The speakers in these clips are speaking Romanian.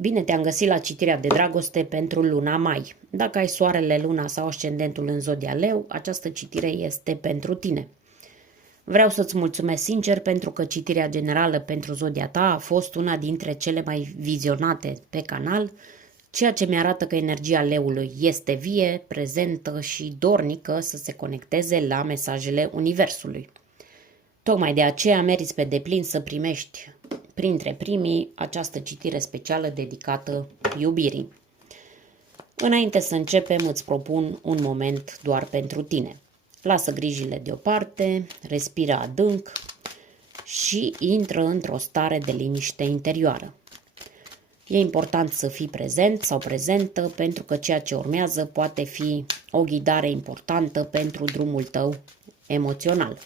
Bine te-am găsit la citirea de dragoste pentru luna mai. Dacă ai soarele, luna sau ascendentul în zodia leu, această citire este pentru tine. Vreau să-ți mulțumesc sincer pentru că citirea generală pentru zodia ta a fost una dintre cele mai vizionate pe canal, ceea ce mi-arată că energia leului este vie, prezentă și dornică să se conecteze la mesajele universului. Tocmai de aceea meriți pe deplin să primești printre primii această citire specială dedicată iubirii. Înainte să începem, îți propun un moment doar pentru tine. Lasă grijile deoparte, respiră adânc și intră într-o stare de liniște interioară. E important să fii prezent sau prezentă pentru că ceea ce urmează poate fi o ghidare importantă pentru drumul tău emoțional.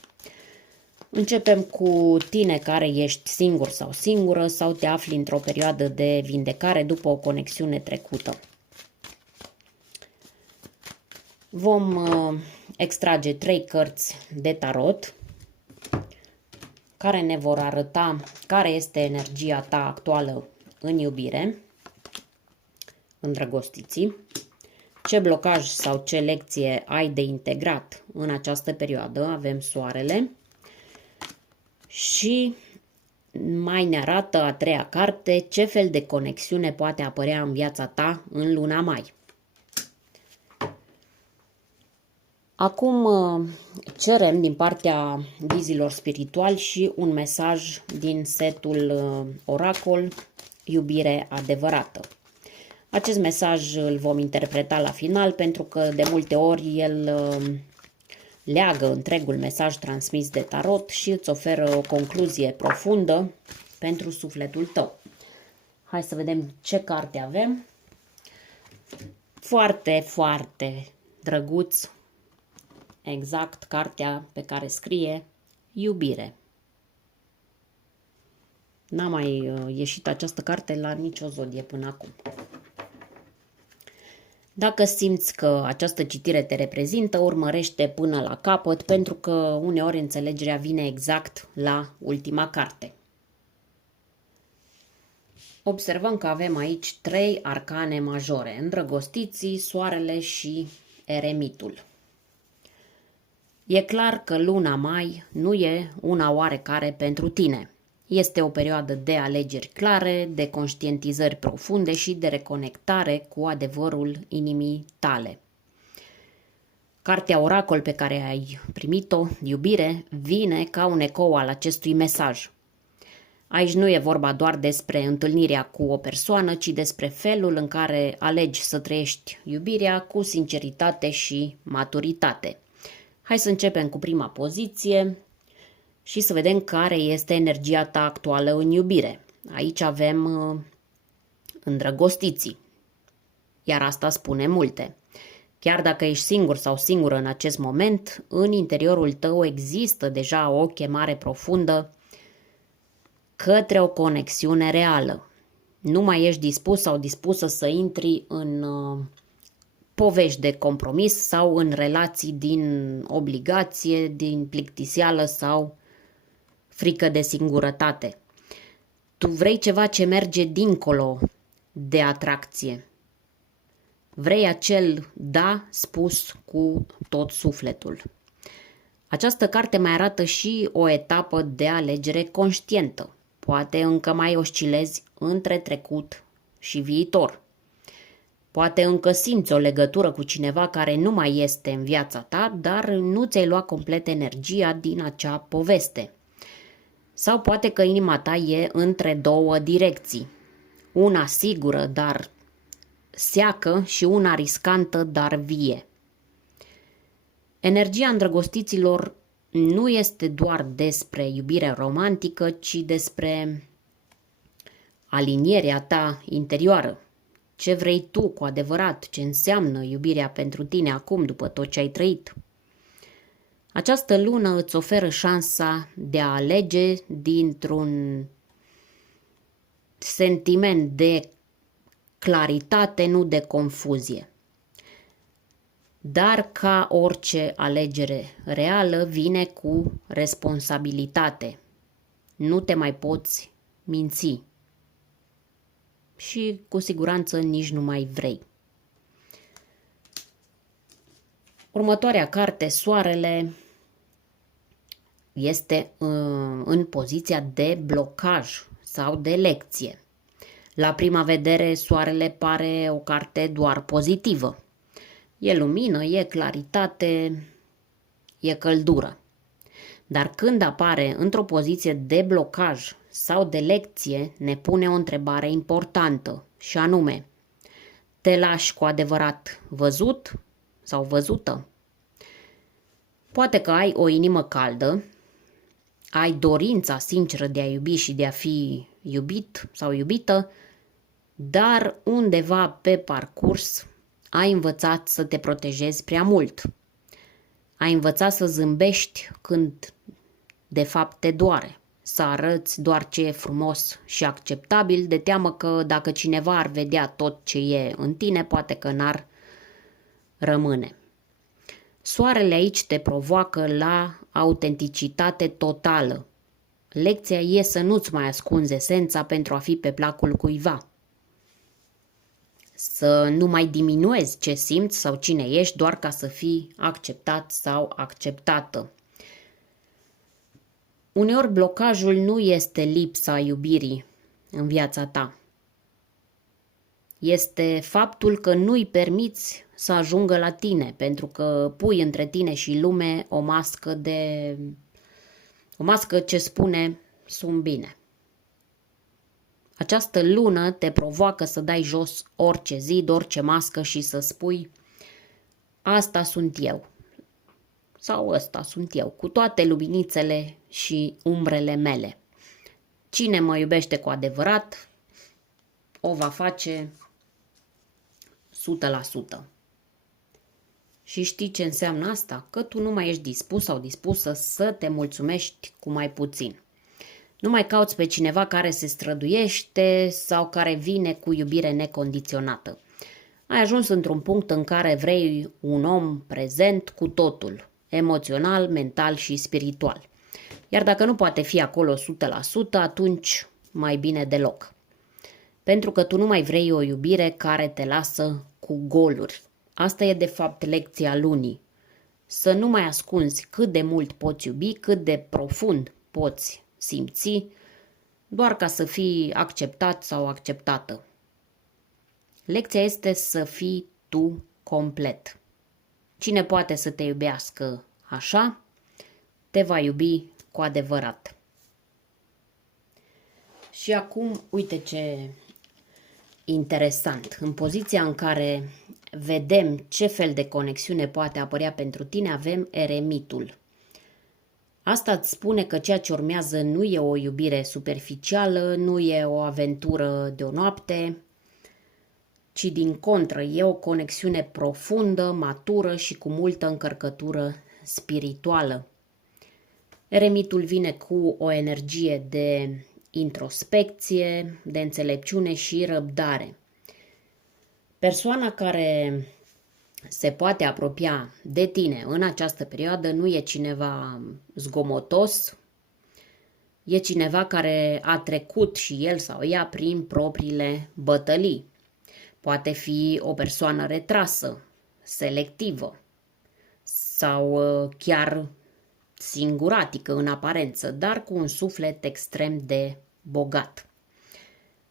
Începem cu tine care ești singur sau singură sau te afli într-o perioadă de vindecare după o conexiune trecută. Vom extrage 3 cărți de tarot care ne vor arăta care este energia ta actuală în iubire, îndrăgostiții, ce blocaj sau ce lecție ai de integrat în această perioadă. Avem soarele. Și mai ne arată a 3-a carte ce fel de conexiune poate apărea în viața ta în luna mai. Acum cerem din partea ghizilor spirituali și un mesaj din setul Oracol, iubire adevărată. Acest mesaj îl vom interpreta la final pentru că de multe ori el leagă întregul mesaj transmis de tarot și îți oferă o concluzie profundă pentru sufletul tău. Hai să vedem ce carte avem. Foarte, foarte drăguț. Exact cartea pe care scrie iubire. N-a mai ieșit această carte la nicio zodie până acum. Dacă simți că această citire te reprezintă, urmărește până la capăt, pentru că uneori înțelegerea vine exact la ultima carte. Observăm că avem aici 3 arcane majore, îndrăgostiții, soarele și eremitul. E clar că luna mai nu e una oarecare pentru tine. Este o perioadă de alegeri clare, de conștientizări profunde și de reconectare cu adevărul inimii tale. Cartea Oracol pe care ai primit-o, iubire, vine ca un ecou al acestui mesaj. Aici nu e vorba doar despre întâlnirea cu o persoană, ci despre felul în care alegi să trăiești iubirea cu sinceritate și maturitate. Hai să începem cu prima poziție și să vedem care este energia ta actuală în iubire. Aici avem îndrăgostiții, iar asta spune multe. Chiar dacă ești singur sau singură în acest moment, în interiorul tău există deja o chemare profundă către o conexiune reală. Nu mai ești dispus sau dispusă să intri în povești de compromis sau în relații din obligație, din plictiseală sau frică de singurătate. Tu vrei ceva ce merge dincolo de atracție. Vrei acel da spus cu tot sufletul. Această carte mai arată și o etapă de alegere conștientă. Poate încă mai oscilezi între trecut și viitor. Poate încă simți o legătură cu cineva care nu mai este în viața ta, dar nu ți-ai luat complet energia din acea poveste. Sau poate că inima ta e între 2 direcții. Una sigură, dar seacă și una riscantă, dar vie. Energia îndrăgostiților nu este doar despre iubire romantică, ci despre alinierea ta interioară. Ce vrei tu cu adevărat, ce înseamnă iubirea pentru tine acum după tot ce ai trăit. Această lună îți oferă șansa de a alege dintr-un sentiment de claritate, nu de confuzie. Dar ca orice alegere reală vine cu responsabilitate. Nu te mai poți minți. și cu siguranță nici nu mai vrei. Următoarea carte, Soarele, este în poziția de blocaj sau de lecție. La prima vedere, Soarele pare o carte doar pozitivă. E lumină, e claritate, e căldură. Dar când apare într-o poziție de blocaj sau de lecție, ne pune o întrebare importantă, și anume, te lași cu adevărat văzut sau văzută? Poate că ai o inimă caldă, ai dorința sinceră de a iubi și de a fi iubit sau iubită, dar undeva pe parcurs ai învățat să te protejezi prea mult. Ai învățat să zâmbești când de fapt te doare, să arăți doar ce e frumos și acceptabil, de teamă că dacă cineva ar vedea tot ce e în tine, poate că n-ar rămâne. Soarele aici te provoacă la autenticitate totală. Lecția e să nu-ți mai ascunzi esența pentru a fi pe placul cuiva. Să nu mai diminuezi ce simți sau cine ești doar ca să fii acceptat sau acceptată. Uneori blocajul nu este lipsa iubirii în viața ta. Este faptul că nu-i permiți să ajungă la tine, pentru că pui între tine și lume o mască ce spune sunt bine. Această lună te provoacă să dai jos orice zid, orice mască și să spui asta sunt eu sau ăsta sunt eu, cu toate luminițele și umbrele mele. Cine mă iubește cu adevărat o va face 100%. Și știi ce înseamnă asta? Că tu nu mai ești dispus sau dispusă să te mulțumești cu mai puțin. Nu mai cauți pe cineva care se străduiește sau care vine cu iubire necondiționată. Ai ajuns într-un punct în care vrei un om prezent cu totul, emoțional, mental și spiritual. Iar dacă nu poate fi acolo 100%, atunci mai bine deloc. Pentru că tu nu mai vrei o iubire care te lasă cu goluri. Asta e de fapt lecția lunii. Să nu mai ascunzi cât de mult poți iubi, cât de profund poți simți, doar ca să fii acceptat sau acceptată. Lecția este să fii tu complet. Cine poate să te iubească așa, te va iubi cu adevărat. Și acum, uite ce interesant. În poziția în care vedem ce fel de conexiune poate apărea pentru tine, avem eremitul. Asta îți spune că ceea ce urmează nu e o iubire superficială, nu e o aventură de o noapte, ci din contră e o conexiune profundă, matură și cu multă încărcătură spirituală. Eremitul vine cu o energie de introspecție, de înțelepciune și răbdare. Persoana care se poate apropia de tine în această perioadă nu e cineva zgomotos, e cineva care a trecut și el sau ea prin propriile bătălii. Poate fi o persoană retrasă, selectivă sau chiar singuratică în aparență, dar cu un suflet extrem de bogat.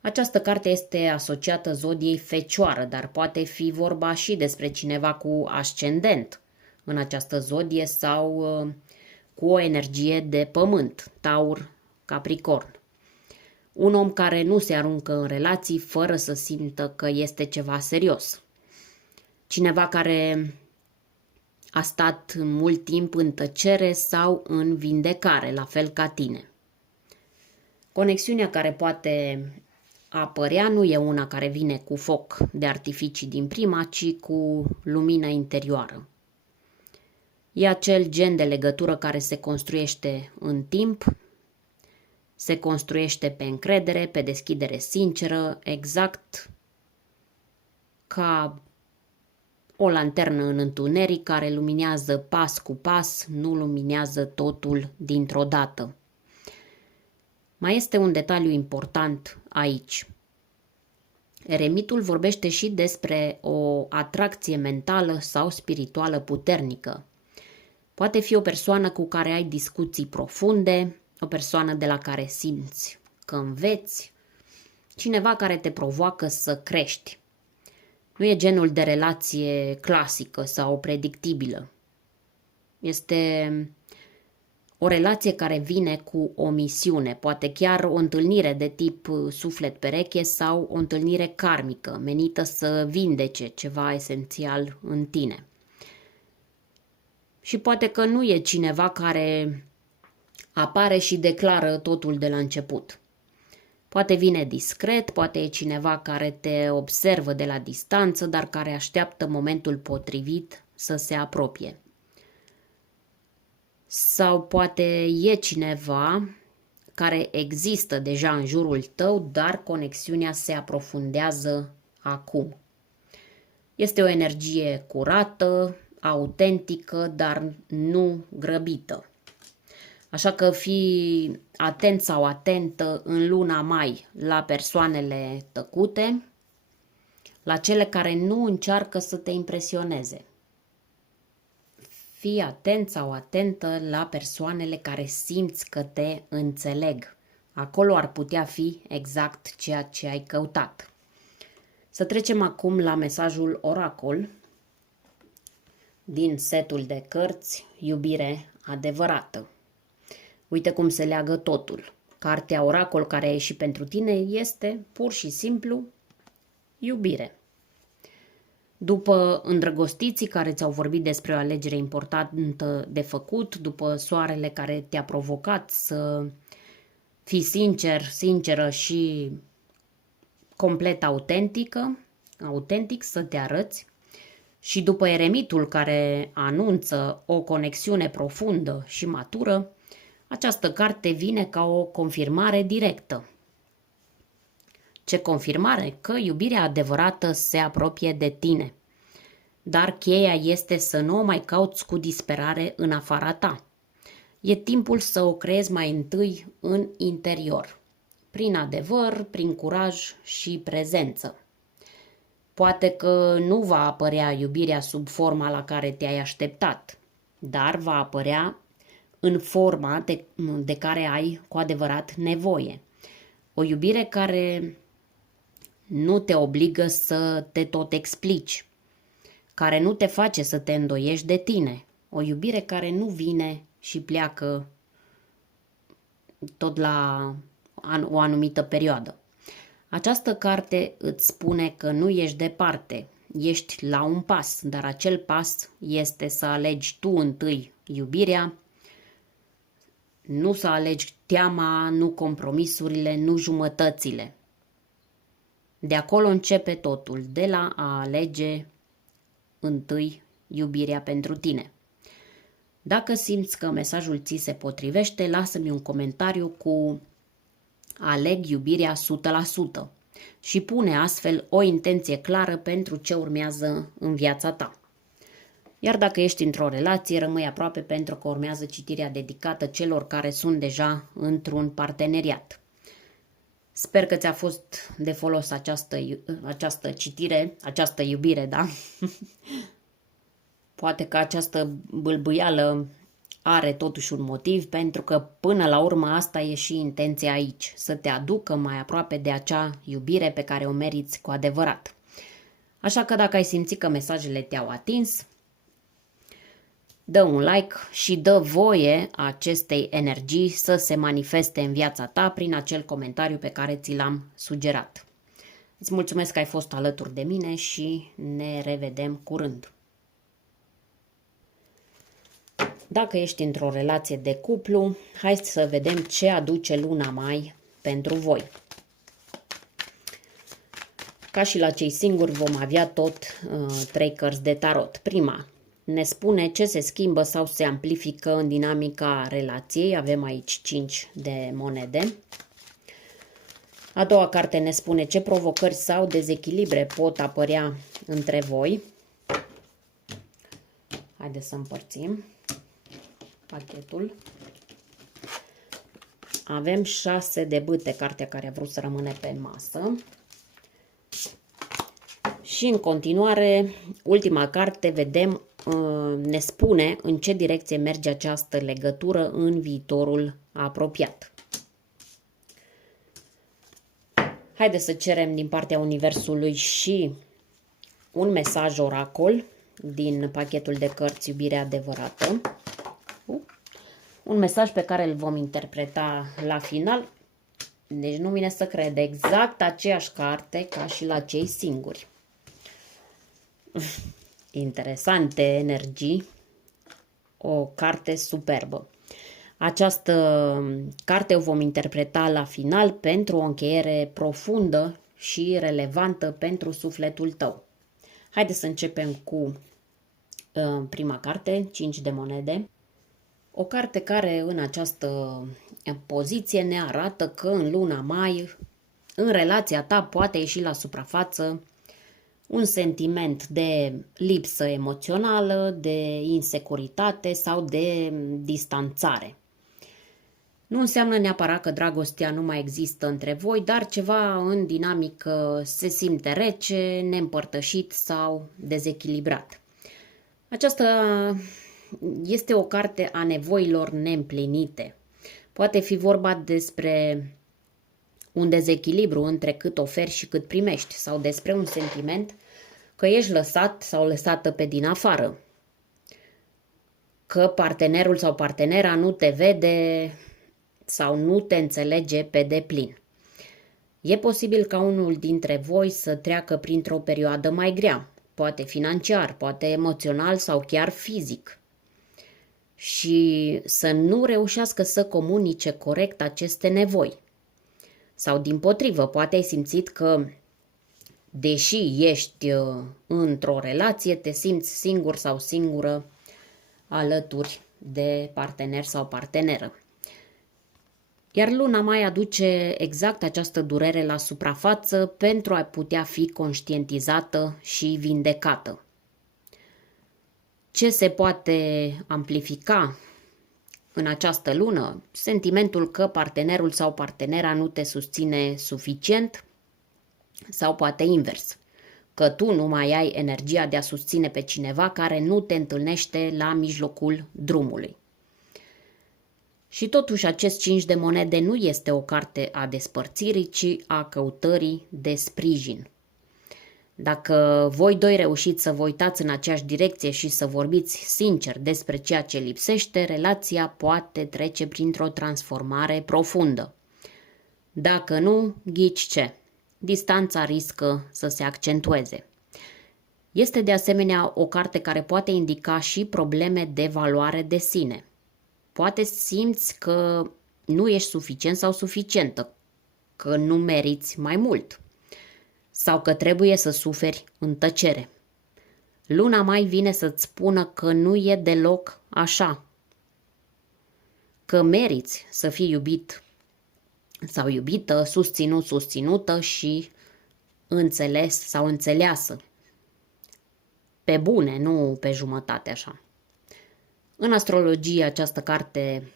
Această carte este asociată zodiei Fecioară, dar poate fi vorba și despre cineva cu ascendent în această zodie sau cu o energie de pământ, Taur, Capricorn. Un om care nu se aruncă în relații fără să simtă că este ceva serios. Cineva care a stat mult timp în tăcere sau în vindecare, la fel ca tine. Conexiunea care poate apărea nu e una care vine cu foc de artificii din prima, ci cu lumină interioară. E acel gen de legătură care se construiește în timp, se construiește pe încredere, pe deschidere sinceră, exact ca o lanternă în întuneric care luminează pas cu pas, nu luminează totul dintr-o dată. Mai este un detaliu important aici. Eremitul vorbește și despre o atracție mentală sau spirituală puternică. Poate fi o persoană cu care ai discuții profunde, o persoană de la care simți că înveți, cineva care te provoacă să crești. Nu e genul de relație clasică sau predictibilă. Este o relație care vine cu o misiune, poate chiar o întâlnire de tip suflet-pereche sau o întâlnire karmică, menită să vindece ceva esențial în tine. Și poate că nu e cineva care apare și declară totul de la început. Poate vine discret, poate e cineva care te observă de la distanță, dar care așteaptă momentul potrivit să se apropie. Sau poate e cineva care există deja în jurul tău, dar conexiunea se aprofundează acum. Este o energie curată, autentică, dar nu grăbită. Așa că fii atent sau atentă în luna mai la persoanele tăcute, la cele care nu încearcă să te impresioneze. Fii atent sau atentă la persoanele care simți că te înțeleg. Acolo ar putea fi exact ceea ce ai căutat. Să trecem acum la mesajul oracol din setul de cărți Iubire adevărată. Uite cum se leagă totul. Cartea oracol care a ieșit pentru tine este pur și simplu iubire. După îndrăgostiții care ți-au vorbit despre o alegere importantă de făcut, după soarele care te-a provocat să fii sincer, sinceră și complet autentic să te arăți, și după eremitul care anunță o conexiune profundă și matură, această carte vine ca o confirmare directă. Ce confirmare? Că iubirea adevărată se apropie de tine. Dar cheia este să nu o mai cauți cu disperare în afara ta. E timpul să o creezi mai întâi în interior, prin adevăr, prin curaj și prezență. Poate că nu va apărea iubirea sub forma la care te-ai așteptat, dar va apărea în forma de care ai cu adevărat nevoie. O iubire care nu te obligă să te tot explici, care nu te face să te îndoiești de tine. O iubire care nu vine și pleacă tot la o anumită perioadă. Această carte îți spune că nu ești departe, ești la un pas, dar acel pas este să alegi tu întâi iubirea, nu să alegi teama, nu compromisurile, nu jumătățile. De acolo începe totul, de la a alege întâi iubirea pentru tine. Dacă simți că mesajul ți se potrivește, lasă-mi un comentariu cu aleg iubirea 100% și pune astfel o intenție clară pentru ce urmează în viața ta. Iar dacă ești într-o relație, rămâi aproape pentru că urmează citirea dedicată celor care sunt deja într-un parteneriat. Sper că ți-a fost de folos această citire, această iubire, da? Poate că această bâlbâială are totuși un motiv, pentru că până la urmă asta e și intenția aici, să te aducă mai aproape de acea iubire pe care o meriți cu adevărat. Așa că dacă ai simțit că mesajele te-au atins, dă un like și dă voie acestei energii să se manifeste în viața ta prin acel comentariu pe care ți l-am sugerat. Îți mulțumesc că ai fost alături de mine și ne revedem curând. Dacă ești într-o relație de cuplu, hai să vedem ce aduce luna mai pentru voi. Ca și la cei singuri vom avea tot 3 cărți de tarot. Prima ne spune ce se schimbă sau se amplifică în dinamica relației. Avem aici 5 de monede. A doua carte ne spune ce provocări sau dezechilibre pot apărea între voi. Haideți să împărțim pachetul. Avem 6 de bâte, cartea care a vrut să rămână pe masă. Și în continuare, ultima carte, vedem, ne spune în ce direcție merge această legătură în viitorul apropiat. Haideți să cerem din partea Universului și un mesaj oracol din pachetul de cărți Iubirea adevărată. Un mesaj pe care îl vom interpreta la final. Deci nu vine să cred, exact aceeași carte ca și la cei singuri. Interesante energii. O carte superbă. Această carte o vom interpreta la final pentru o încheiere profundă și relevantă pentru sufletul tău. Haideți să începem cu prima carte, 5 de monede. O carte care în această poziție ne arată că în luna mai, în relația ta poate ieși la suprafață un sentiment de lipsă emoțională, de insecuritate sau de distanțare. Nu înseamnă neapărat că dragostea nu mai există între voi, dar ceva în dinamică se simte rece, neîmpărtășit sau dezechilibrat. Aceasta este o carte a nevoilor neîmplinite. Poate fi vorba despre un dezechilibru între cât oferi și cât primești sau despre un sentiment că ești lăsat sau lăsată pe din afară, că partenerul sau partenera nu te vede sau nu te înțelege pe deplin. E posibil ca unul dintre voi să treacă printr-o perioadă mai grea, poate financiar, poate emoțional sau chiar fizic, și să nu reușească să comunice corect aceste nevoi. Sau dimpotrivă, poate ai simțit că, deși ești într-o relație, te simți singur sau singură alături de partener sau parteneră. Iar luna mai aduce exact această durere la suprafață pentru a putea fi conștientizată și vindecată. Ce se poate amplifica în această lună? Sentimentul că partenerul sau partenera nu te susține suficient sau poate invers, că tu nu mai ai energia de a susține pe cineva care nu te întâlnește la mijlocul drumului. Și totuși acest 5 de monede nu este o carte a despărțirii, ci a căutării de sprijin. Dacă voi doi reușiți să vă uitați în aceeași direcție și să vorbiți sincer despre ceea ce lipsește, relația poate trece printr-o transformare profundă. Dacă nu, ghici ce? Distanța riscă să se accentueze. Este de asemenea o carte care poate indica și probleme de valoare de sine. Poate simți că nu ești suficient sau suficientă, că nu meriți mai mult sau că trebuie să suferi în tăcere. Luna mai vine să-ți spună că nu e deloc așa, că meriți să fii iubit sau iubită, susținut, susținută și înțeles sau înțeleasă. Pe bune, nu pe jumătate așa. În astrologie această carte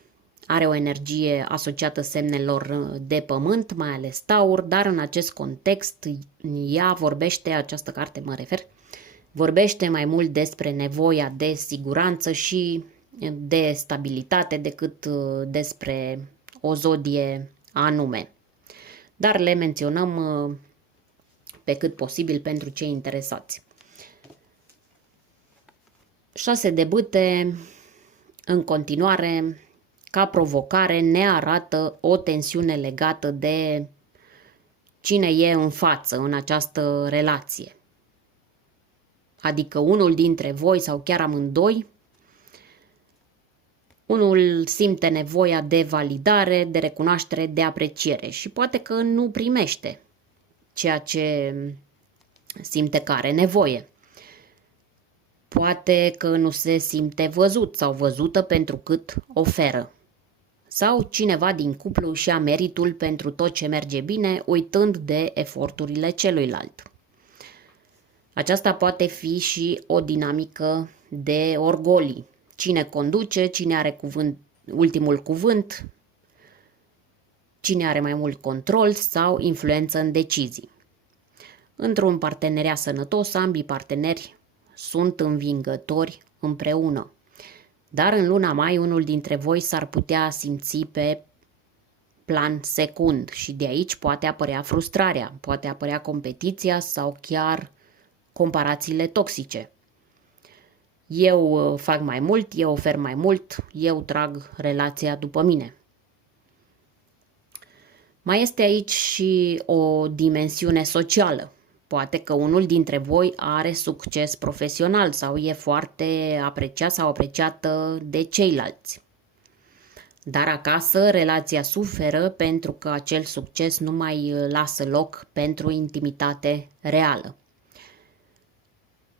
are o energie asociată semnelor de pământ, mai ales Taur, dar în acest context ea vorbește, această carte mă refer, vorbește mai mult despre nevoia de siguranță și de stabilitate decât despre o zodie anume. Dar le menționăm pe cât posibil pentru cei interesați. 6 de bâte, în continuare, ca provocare, ne arată o tensiune legată de cine e în față în această relație. Adică unul dintre voi sau chiar amândoi, unul simte nevoia de validare, de recunoaștere, de apreciere și poate că nu primește ceea ce simte că are nevoie. Poate că nu se simte văzut sau văzută pentru cât oferă. Sau cineva din cuplu și-a meritul pentru tot ce merge bine, uitând de eforturile celuilalt. Aceasta poate fi și o dinamică de orgolii. Cine conduce, cine are ultimul cuvânt, cine are mai mult control sau influență în decizii. Într-un parteneriat sănătos, ambii parteneri sunt învingători împreună. Dar în luna mai, unul dintre voi s-ar putea simți pe plan secund și de aici poate apărea frustrarea, poate apărea competiția sau chiar comparațiile toxice. Eu fac mai mult, eu ofer mai mult, eu trag relația după mine. Mai este aici și o dimensiune socială. Poate că unul dintre voi are succes profesional sau e foarte apreciat sau apreciată de ceilalți. Dar acasă relația suferă pentru că acel succes nu mai lasă loc pentru intimitate reală.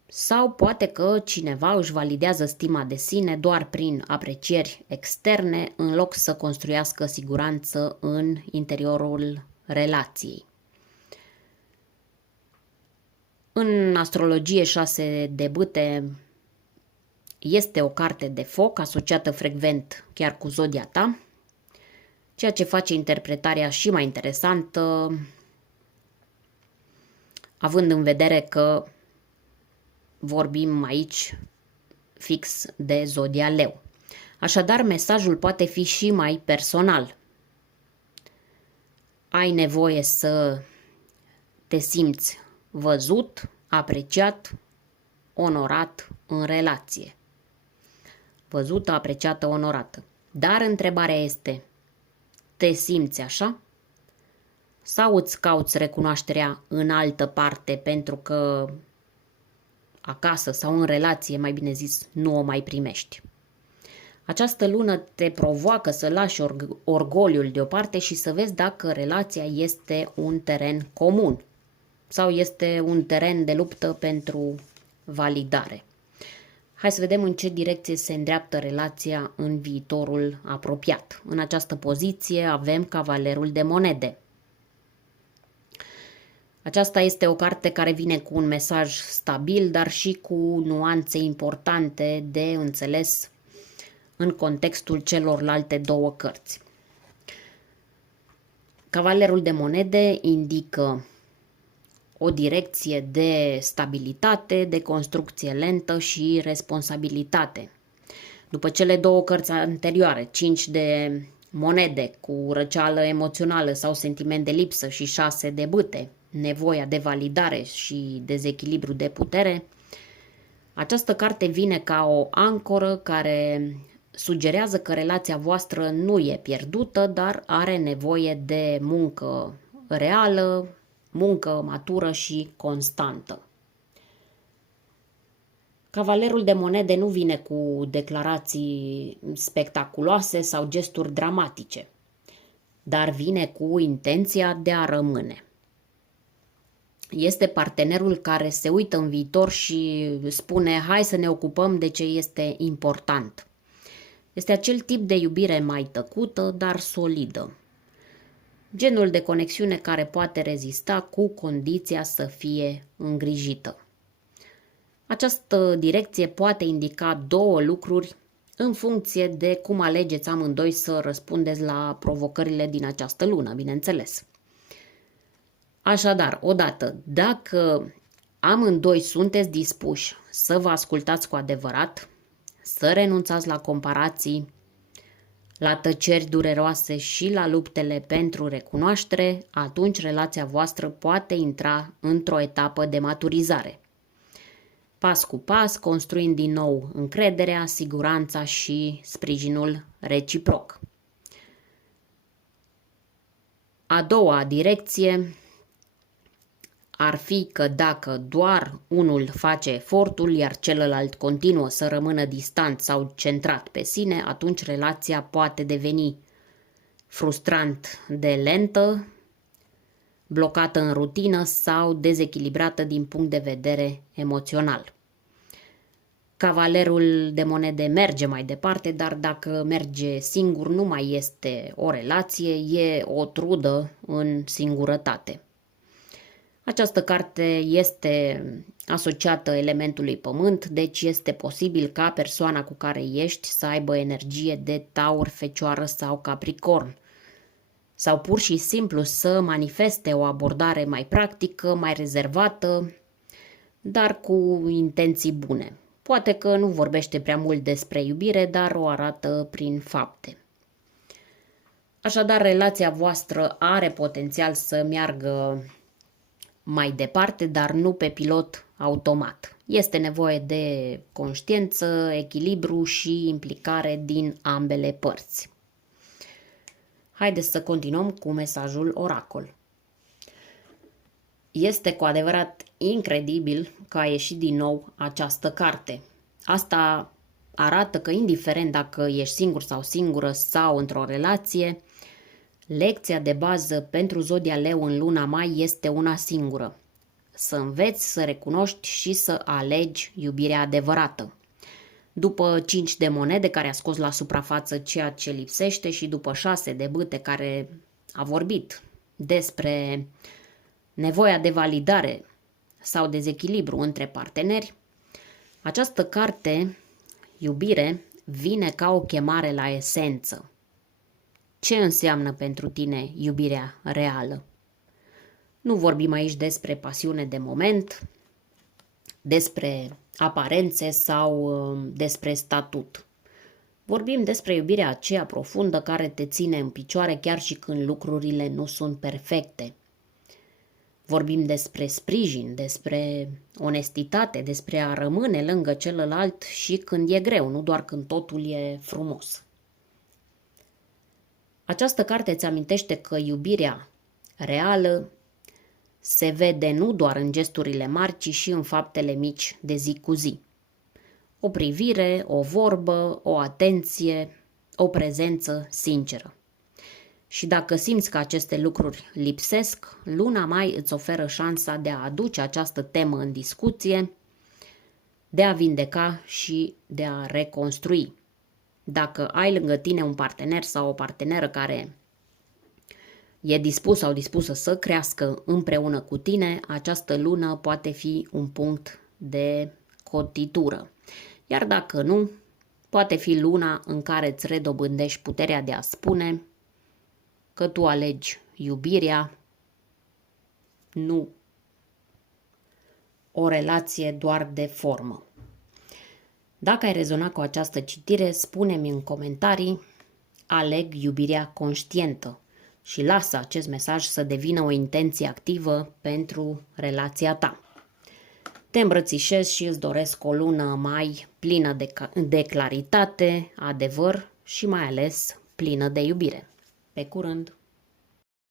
Sau poate că cineva își validează stima de sine doar prin aprecieri externe în loc să construiască siguranță în interiorul relației. În astrologie 6 de bâte este o carte de foc asociată frecvent chiar cu zodia ta, ceea ce face interpretarea și mai interesantă, având în vedere că vorbim aici fix de zodia Leu. Așadar, mesajul poate fi și mai personal. Ai nevoie să te simți văzut, apreciat, onorat în relație. Văzută, apreciată, onorată. Dar întrebarea este, te simți așa? Sau îți cauți recunoașterea în altă parte pentru că acasă sau în relație, mai bine zis, nu o mai primești? Această lună te provoacă să lași orgoliul deoparte și să vezi dacă relația este un teren comun sau este un teren de luptă pentru validare. Hai să vedem în ce direcție se îndreaptă relația în viitorul apropiat. În această poziție avem Cavalerul de Monede. Aceasta este o carte care vine cu un mesaj stabil, dar și cu nuanțe importante de înțeles în contextul celorlalte două cărți. Cavalerul de Monede indică o direcție de stabilitate, de construcție lentă și responsabilitate. După cele două cărți anterioare, 5 de monede cu răceală emoțională sau sentiment de lipsă și 6 de bâte, nevoia de validare și dezechilibru de putere, această carte vine ca o ancoră care sugerează că relația voastră nu e pierdută, dar are nevoie de muncă reală, muncă matură și constantă. Cavalerul de Monede nu vine cu declarații spectaculoase sau gesturi dramatice, dar vine cu intenția de a rămâne. Este partenerul care se uită în viitor și spune: hai să ne ocupăm de ce este important. Este acel tip de iubire mai tăcută, dar solidă. Genul de conexiune care poate rezista cu condiția să fie îngrijită. Această direcție poate indica două lucruri în funcție de cum alegeți amândoi să răspundeți la provocările din această lună, bineînțeles. Așadar, odată, dacă amândoi sunteți dispuși să vă ascultați cu adevărat, să renunțați la comparații, la tăceri dureroase și la luptele pentru recunoaștere, atunci relația voastră poate intra într-o etapă de maturizare. Pas cu pas, construind din nou încrederea, siguranța și sprijinul reciproc. A doua direcție ar fi că dacă doar unul face efortul, iar celălalt continuă să rămână distant sau centrat pe sine, atunci relația poate deveni frustrant de lentă, blocată în rutină sau dezechilibrată din punct de vedere emoțional. Cavalerul de Monede merge mai departe, dar dacă merge singur nu mai este o relație, e o trudă în singurătate. Această carte este asociată elementului pământ, deci este posibil ca persoana cu care ești să aibă energie de Taur, Fecioară sau Capricorn, sau pur și simplu să manifeste o abordare mai practică, mai rezervată, dar cu intenții bune. Poate că nu vorbește prea mult despre iubire, dar o arată prin fapte. Așadar, relația voastră are potențial să meargă mai departe, dar nu pe pilot automat. Este nevoie de conștiință, echilibru și implicare din ambele părți. Haideți să continuăm cu mesajul oracol. Este cu adevărat incredibil că a ieșit din nou această carte. Asta arată că indiferent dacă ești singur sau singură sau într-o relație, lecția de bază pentru Zodia Leu în luna mai este una singură. Să înveți să recunoști și să alegi iubirea adevărată. După 5 de monede care a scos la suprafață ceea ce lipsește și după 6 de bâte care a vorbit despre nevoia de validare sau dezechilibru între parteneri, această carte, iubire, vine ca o chemare la esență. Ce înseamnă pentru tine iubirea reală? Nu vorbim aici despre pasiune de moment, despre aparențe sau despre statut. Vorbim despre iubirea aceea profundă care te ține în picioare chiar și când lucrurile nu sunt perfecte. Vorbim despre sprijin, despre onestitate, despre a rămâne lângă celălalt și când e greu, nu doar când totul e frumos. Această carte îți amintește că iubirea reală se vede nu doar în gesturile mari, ci și în faptele mici de zi cu zi. O privire, o vorbă, o atenție, o prezență sinceră. Și dacă simți că aceste lucruri lipsesc, luna mai îți oferă șansa de a aduce această temă în discuție, de a vindeca și de a reconstrui. Dacă ai lângă tine un partener sau o parteneră care e dispus sau dispusă să crească împreună cu tine, această lună poate fi un punct de cotitură. Iar dacă nu, poate fi luna în care îți redobândești puterea de a spune că tu alegi iubirea, nu o relație doar de formă. Dacă ai rezonat cu această citire, spune-mi în comentarii, aleg iubirea conștientă și lasă acest mesaj să devină o intenție activă pentru relația ta. Te îmbrățișez și îți doresc o lună mai plină de claritate, adevăr și mai ales plină de iubire. Pe curând!